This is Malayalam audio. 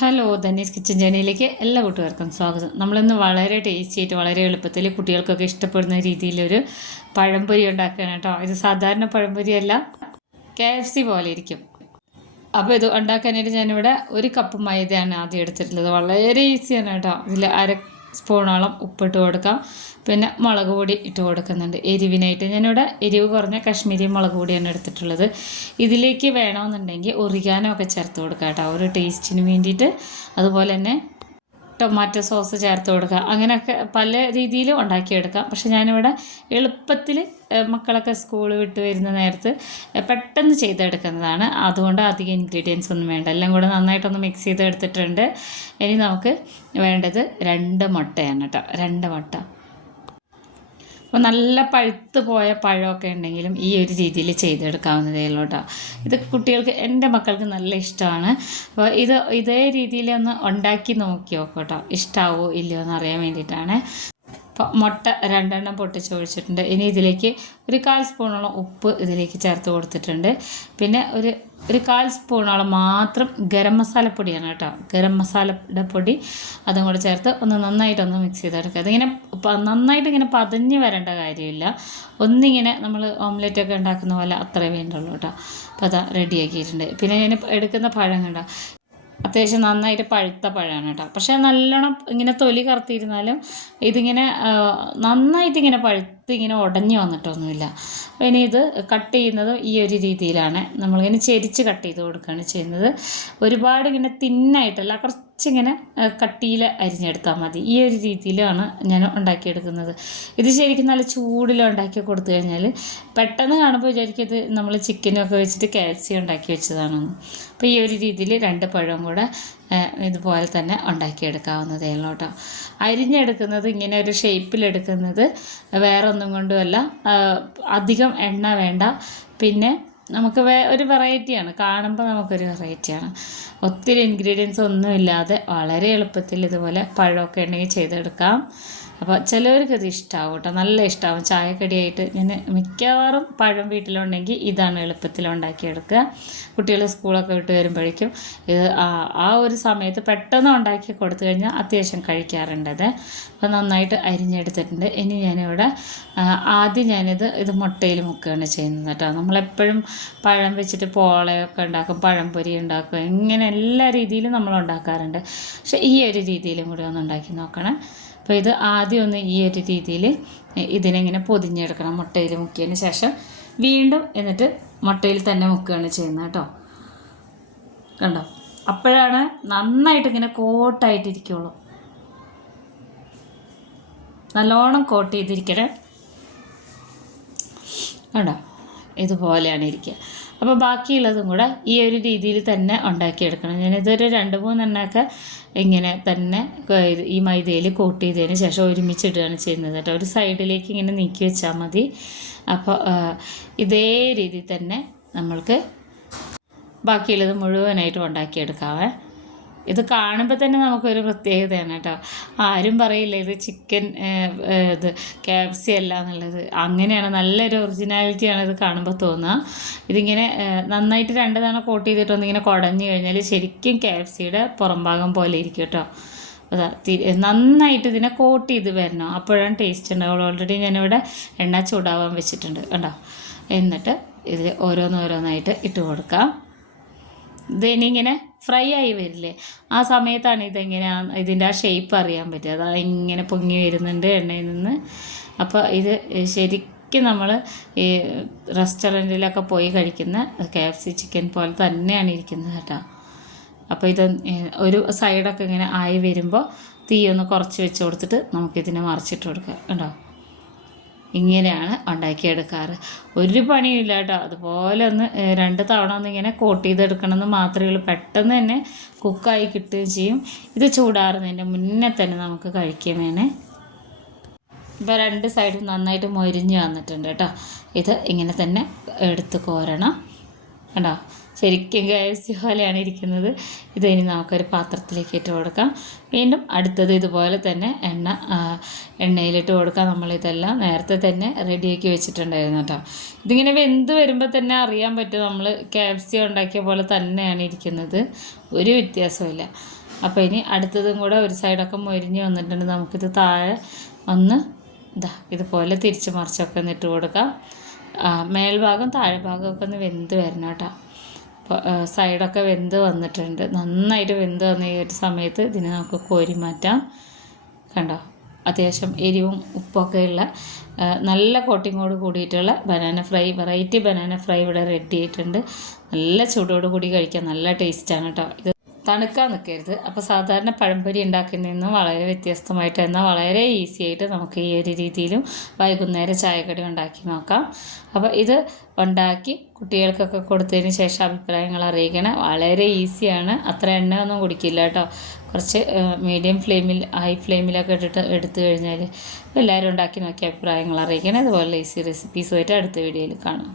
ഹലോ ധനീസ് കിച്ചൻ ജേണിയിലേക്ക് എല്ലാ കൂട്ടുകാർക്കും സ്വാഗതം. നമ്മളിന്ന് വളരെ ടേസ്റ്റി ആയിട്ട് വളരെ എളുപ്പത്തിൽ കുട്ടികൾക്കൊക്കെ ഇഷ്ടപ്പെടുന്ന രീതിയിലൊരു പഴംപൊരി ഉണ്ടാക്കുകയാണ് കേട്ടോ. ഇത് സാധാരണ പഴംപൊരിയല്ല, KFC പോലെ ഇരിക്കും. അപ്പോൾ ഇത് ഉണ്ടാക്കാനായിട്ട് ഞാനിവിടെ 1 കപ്പ് മൈദയാണ് ആദ്യം എടുത്തിട്ടുള്ളത്. വളരെ ഈസിയാണ് കേട്ടോ. ഇതിൽ അര സ്പൂണോളം ഉപ്പിട്ട് കൊടുക്കാം. പിന്നെ മുളക് പൊടി ഇട്ട് കൊടുക്കുന്നുണ്ട് എരിവിനായിട്ട്. ഞാനിവിടെ എരിവ് കുറഞ്ഞ കശ്മീരി മുളക് പൊടിയാണ് എടുത്തിട്ടുള്ളത്. ഇതിലേക്ക് വേണമെന്നുണ്ടെങ്കിൽ ഒറിഗാനോ ഒക്കെ ചേർത്ത് കൊടുക്കാം കേട്ടോ, ഒരു ടേസ്റ്റിന് വേണ്ടിയിട്ട്. അതുപോലെ തന്നെ ടൊമാറ്റോ സോസ് ചേർത്ത് കൊടുക്കുക. അങ്ങനെയൊക്കെ പല രീതിയിലും ഉണ്ടാക്കിയെടുക്കാം. പക്ഷെ ഞാനിവിടെ എളുപ്പത്തിൽ മക്കളൊക്കെ സ്കൂൾ വിട്ട് വരുന്ന നേരത്ത് പെട്ടെന്ന് ചെയ്തെടുക്കുന്നതാണ്. അതുകൊണ്ട് അധികം ഇൻഗ്രീഡിയൻസ് ഒന്നും വേണ്ട, എല്ലാം കൂടെ നന്നായിട്ടൊന്ന് മിക്സ് ചെയ്തെടുത്തിട്ടുണ്ട്. ഇനി നമുക്ക് വേണ്ടത് 2 മുട്ടയാണ് കേട്ടോ, 2 മുട്ട. അപ്പോൾ നല്ല പഴുത്ത് പോയ പഴമൊക്കെ ഉണ്ടെങ്കിലും ഈ ഒരു രീതിയിൽ ചെയ്തെടുക്കാവുന്നതേ ഉള്ളൂ കേട്ടോ. ഇത് കുട്ടികൾക്ക്, എൻ്റെ മക്കൾക്ക് നല്ല ഇഷ്ടമാണ്. അപ്പോൾ ഇതേ രീതിയിൽ ഒന്ന് ഉണ്ടാക്കി നോക്കി നോക്കാം കേട്ടോ, ഇഷ്ടമാവോ ഇല്ലയോ എന്ന് അറിയാൻ വേണ്ടിയിട്ടാണ്. അപ്പോൾ മുട്ട 2 എണ്ണം പൊട്ടിച്ച് ഒഴിച്ചിട്ടുണ്ട്. ഇനി ഇതിലേക്ക് ഒരു 1/4 സ്പൂണോളം ഉപ്പ് ഇതിലേക്ക് ചേർത്ത് കൊടുത്തിട്ടുണ്ട്. പിന്നെ ഒരു 1/4 സ്പൂണോളം മാത്രം ഗരം മസാലപ്പൊടിയാണ് കേട്ടോ, ഗരം മസാലയുടെ പൊടി അതും കൂടെ ചേർത്ത് ഒന്ന് നന്നായിട്ടൊന്ന് മിക്സ് ചെയ്തെടുക്കുക. അതിങ്ങനെ നന്നായിട്ട് ഇങ്ങനെ പതഞ്ഞ് വരേണ്ട കാര്യമില്ല, ഒന്നിങ്ങനെ നമ്മൾ ഓംലെറ്റൊക്കെ ഉണ്ടാക്കുന്ന പോലെ അത്രേ വേണ്ടുള്ളൂ കേട്ടോ. അപ്പോൾ അതാ റെഡിയാക്കിയിട്ടുണ്ട്. പിന്നെ ഞാൻ എടുക്കുന്ന പഴം കണ്ടോ, അത്യാവശ്യം നന്നായിട്ട് പഴുത്ത പഴമാണ് കേട്ടോ. പക്ഷേ നല്ലോണം ഇങ്ങനെ തൊലി കറുത്തിരുന്നാലും ഇതിങ്ങനെ നന്നായിട്ട് ഇങ്ങനെ പഴുത്ത് ഇങ്ങനെ ഉടഞ്ഞു വന്നിട്ടൊന്നുമില്ല. അപ്പോൾ ഇനി ഇത് കട്ട് ചെയ്യുന്നത് ഈ ഒരു രീതിയിലാണ്. നമ്മളിങ്ങനെ ചെരിച്ച് കട്ട് ചെയ്ത് കൊടുക്കുകയാണ് ചെയ്യുന്നത്. ഒരുപാട് ഇങ്ങനെ തിന്നായിട്ടല്ല, കുറച്ചിങ്ങനെ കട്ടിയിൽ അരിഞ്ഞെടുത്താൽ മതി. ഈ ഒരു രീതിയിലാണ് ഞാൻ ഉണ്ടാക്കിയെടുക്കുന്നത്. ഇത് ശരിക്കും നല്ല ചൂടിൽ ഉണ്ടാക്കി കൊടുത്തു കഴിഞ്ഞാൽ പെട്ടെന്ന് കാണുമ്പോൾ വിചാരിക്കും ഇത് നമ്മൾ ചിക്കനൊക്കെ വെച്ചിട്ട് KFC ഉണ്ടാക്കി വെച്ചതാണെന്ന്. അപ്പോൾ ഈ ഒരു രീതിയിൽ 2 പഴവും കൂടെ ഇതുപോലെ തന്നെ ഉണ്ടാക്കിയെടുക്കാവുന്നതേ ഉള്ളൂ കേട്ടോ. അരിഞ്ഞെടുക്കുന്നത് ഇങ്ങനെ ഒരു ഷേപ്പിലെടുക്കുന്നത് വേറെ ഒന്നും കൊണ്ടുമല്ല, അധികം എണ്ണ വേണ്ട. പിന്നെ നമുക്ക് ഒരു വെറൈറ്റിയാണ്, കാണുമ്പോൾ നമുക്കൊരു വെറൈറ്റിയാണ്. ഒത്തിരി ഇൻഗ്രീഡിയൻസ് ഒന്നുമില്ലാതെ വളരെ എളുപ്പത്തിൽ ഇതുപോലെ പഴമൊക്കെ ഉണ്ടെങ്കിൽ ചെയ്തെടുക്കാം. അപ്പോൾ ചിലവർക്ക് ഇത് ഇഷ്ടമാവും കേട്ടോ, നല്ല ഇഷ്ടമാവും. ചായക്കടിയായിട്ട് ഞാൻ മിക്കവാറും പഴം വീട്ടിലുണ്ടെങ്കിൽ ഇതാണ് എളുപ്പത്തിൽ ഉണ്ടാക്കിയെടുക്കുക. കുട്ടികൾ സ്കൂളൊക്കെ വിട്ട് വരുമ്പോഴേക്കും ഇത് ആ ഒരു സമയത്ത് പെട്ടെന്ന് ഉണ്ടാക്കി കൊടുത്തു കഴിഞ്ഞാൽ അത്യാവശ്യം കഴിക്കാറുണ്ടത്. അപ്പോൾ നന്നായിട്ട് അരിഞ്ഞെടുത്തിട്ടുണ്ട്. ഇനി ഞാനിവിടെ ആദ്യം ഇത് മുട്ടയിൽ മുക്കുകയാണ് ചെയ്യുന്നത് കേട്ടോ. നമ്മളെപ്പോഴും പഴം വെച്ചിട്ട് പോളയൊക്കെ ഉണ്ടാക്കും, പഴംപൊരി ഉണ്ടാക്കും, ഇങ്ങനെ എല്ലാ രീതിയിലും നമ്മൾ ഉണ്ടാക്കാറുണ്ട്. പക്ഷേ ഈ ഒരു രീതിയിലും കൂടി ഒന്ന് ഉണ്ടാക്കി നോക്കണം. അപ്പോൾ ഇത് ആദ്യം ഒന്ന് ഈ ഒരു രീതിയിൽ ഇതിനെങ്ങനെ പൊതിഞ്ഞെടുക്കണം. മുട്ടയിൽ മുക്കിയതിന് ശേഷം വീണ്ടും എന്നിട്ട് മുട്ടയിൽ തന്നെ മുക്കുകയാണ് ചെയ്യുന്നത് കേട്ടോ. കണ്ടോ, അപ്പോഴാണ് നന്നായിട്ട് ഇങ്ങനെ കോട്ടായിട്ടിരിക്കുള്ളൂ. നല്ലോണം കോട്ട് ചെയ്തിരിക്കണേ കണ്ടോ, ഇതുപോലെയാണ് ഇരിക്കുക. അപ്പോൾ ബാക്കിയുള്ളതും കൂടെ ഈ ഒരു രീതിയിൽ തന്നെ ഉണ്ടാക്കിയെടുക്കണം. ഞാനിതൊരു 2-3 എണ്ണമൊക്കെ ഇങ്ങനെ തന്നെ ഈ മൈദയിൽ കോട്ട് ചെയ്തതിന് ശേഷം ഒരുമിച്ചിടുകയാണ് ചെയ്യുന്നത് കേട്ടോ. ഒരു സൈഡിലേക്ക് ഇങ്ങനെ നീക്കി വെച്ചാൽ മതി. അപ്പോൾ ഇതേ രീതിയിൽ തന്നെ നമ്മൾക്ക് ബാക്കിയുള്ളത് മുഴുവനായിട്ടും ഉണ്ടാക്കിയെടുക്കാവേ. ഇത് കാണുമ്പോൾ തന്നെ നമുക്കൊരു പ്രത്യേകതയാണ് കേട്ടോ. ആരും പറയില്ല ഇത് ചിക്കൻ ഇത് KFC അല്ല എന്നുള്ളത്. അങ്ങനെയാണ്, നല്ലൊരു ഒറിജിനാലിറ്റിയാണ് ഇത് കാണുമ്പോൾ തോന്നുക. ഇതിങ്ങനെ നന്നായിട്ട് 2 തവണ കോട്ട് ചെയ്തിട്ടൊന്നിങ്ങനെ കുടഞ്ഞു കഴിഞ്ഞാൽ ശരിക്കും KFCയുടെ പുറം ഭാഗം പോലെ ഇരിക്കും കേട്ടോ. അതാ നന്നായിട്ട് ഇതിനെ കോട്ട് ചെയ്ത് വരണം, അപ്പോഴാണ് ടേസ്റ്റ് ഉണ്ടാവുള്ളൂ. ഓൾറെഡി ഞാനിവിടെ എണ്ണ ചൂടാവാൻ വെച്ചിട്ടുണ്ട് കണ്ടോ. എന്നിട്ട് ഇതിൽ ഓരോന്നോരോന്നായിട്ട് ഇട്ട് കൊടുക്കാം. ഇതിനിങ്ങനെ ഫ്രൈ ആയി വരില്ലേ, ആ സമയത്താണ് ഇതിൻ്റെ ആ ഷേപ്പ് അറിയാൻ പറ്റുക. അതാ ഇങ്ങനെ പൊങ്ങി വരുന്നുണ്ട് എണ്ണയിൽ നിന്ന്. അപ്പോൾ ഇത് ശരിക്കും നമ്മൾ ഈ റെസ്റ്റോറൻറ്റിലൊക്കെ പോയി കഴിക്കുന്ന KFC ചിക്കൻ പോലെ തന്നെയാണ് ഇരിക്കുന്നത് കേട്ടോ. അപ്പോൾ ഇത് ഒരു സൈഡൊക്കെ ഇങ്ങനെ ആയി വരുമ്പോൾ തീ ഒന്ന് കുറച്ച് വെച്ച് കൊടുത്തിട്ട് നമുക്കിതിനെ മറിച്ചിട്ട് കൊടുക്കാം കേട്ടോ. ഇങ്ങനെയാണ് ഉണ്ടാക്കിയെടുക്കാറ്. ഒരു പണിയില്ല കേട്ടോ. അതുപോലെ ഒന്ന് 2 തവണ ഒന്നിങ്ങനെ കോട്ട് ചെയ്തെടുക്കണമെന്ന് മാത്രമേ ഉള്ളൂ. പെട്ടെന്ന് തന്നെ കുക്കായി കിട്ടുകയും ചെയ്യും. ഇത് ചൂടാറുന്നതിൻ്റെ മുന്നേ തന്നെ നമുക്ക് കഴിക്കുകയും വേണേ. ഇപ്പോൾ 2 സൈഡും നന്നായിട്ട് മൊരിഞ്ഞ് വന്നിട്ടുണ്ട് കേട്ടോ. ഇത് ഇങ്ങനെ തന്നെ എടുത്ത് കോരണം കേട്ടോ. ശരിക്കും KFC പോലെയാണ് ഇരിക്കുന്നത്. ഇതിനി നമുക്കൊരു പാത്രത്തിലേക്ക് ഇട്ട് കൊടുക്കാം. വീണ്ടും അടുത്തത് ഇതുപോലെ തന്നെ എണ്ണയിലിട്ട് കൊടുക്കാം. നമ്മളിതെല്ലാം നേരത്തെ തന്നെ റെഡിയാക്കി വെച്ചിട്ടുണ്ടായിരുന്നു കേട്ടോ. ഇതിങ്ങനെ വെന്ത് വരുമ്പോൾ തന്നെ അറിയാൻ പറ്റും നമ്മൾ KFC ഉണ്ടാക്കിയ പോലെ തന്നെയാണ് ഇരിക്കുന്നത്, ഒരു വ്യത്യാസമില്ല. അപ്പോൾ ഇനി അടുത്തതും കൂടെ ഒരു സൈഡൊക്കെ മൊരിഞ്ഞ് വന്നിട്ടുണ്ട്. നമുക്കിത് താഴെ ഒന്ന് ഇതുപോലെ തിരിച്ച് മറിച്ചൊക്കെ ഒന്ന് ഇട്ട് കൊടുക്കാം. മേൽഭാഗം താഴെ ഭാഗമൊക്കെ ഒന്ന് വെന്ത് വരണം കേട്ടോ. അപ്പോൾ സൈഡൊക്കെ വെന്ത് വന്നിട്ടുണ്ട്. നന്നായിട്ട് വെന്ത് വന്ന ഈ ഒരു സമയത്ത് ഇതിനെ നമുക്ക് കോരി മാറ്റാം. കണ്ടോ, അത്യാവശ്യം എരിവും ഉപ്പൊക്കെ ഉള്ള നല്ല കോട്ടിങ്ങോട് കൂടിയിട്ടുള്ള banana fry, variety banana fry ഇവിടെ റെഡി ആയിട്ടുണ്ട്. നല്ല ചൂടോട് കൂടി കഴിക്കാൻ നല്ല ടേസ്റ്റാണ് കേട്ടോ. ഇത് തണുക്കാൻ നിൽക്കരുത്. അപ്പോൾ സാധാരണ പഴംപൊരി ഉണ്ടാക്കുന്നതിൽ നിന്നും വളരെ വ്യത്യസ്തമായിട്ട്, എന്നാൽ വളരെ ഈസി ആയിട്ട് നമുക്ക് ഈ ഒരു രീതിയിലും വൈകുന്നേരം ചായക്കടി ഉണ്ടാക്കി നോക്കാം. അപ്പോൾ ഇത് ഉണ്ടാക്കി കുട്ടികൾക്കൊക്കെ കൊടുത്തതിന് ശേഷം അഭിപ്രായങ്ങൾ അറിയിക്കണം. വളരെ ഈസിയാണ്, അത്ര എണ്ണ ഒന്നും കുടിക്കില്ല കേട്ടോ. കുറച്ച് മീഡിയം ഫ്ലെയിമിൽ, ഹൈ ഫ്ലെയിമിലൊക്കെ എടുത്തു കഴിഞ്ഞാൽ എല്ലാവരും ഉണ്ടാക്കി നോക്കി അഭിപ്രായങ്ങൾ അറിയിക്കണം. അതുപോലെ ഈസി റെസിപ്പീസുമായിട്ട് അടുത്ത വീഡിയോയിൽ കാണാം.